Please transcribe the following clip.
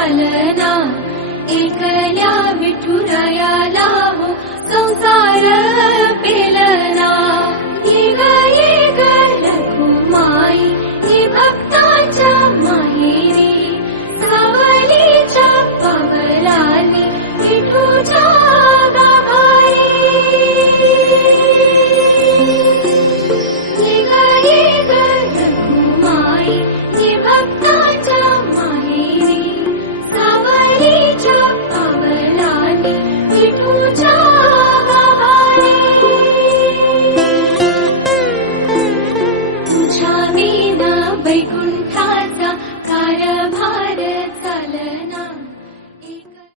लालना एकल्या विठुरायाला हो संसार पेलना ये ग रखुमाई ही भक्ताच्या माहेरी सावलीच्या पवलाली विठूच्या गाभारी ये ग रखुमाई ही भक्त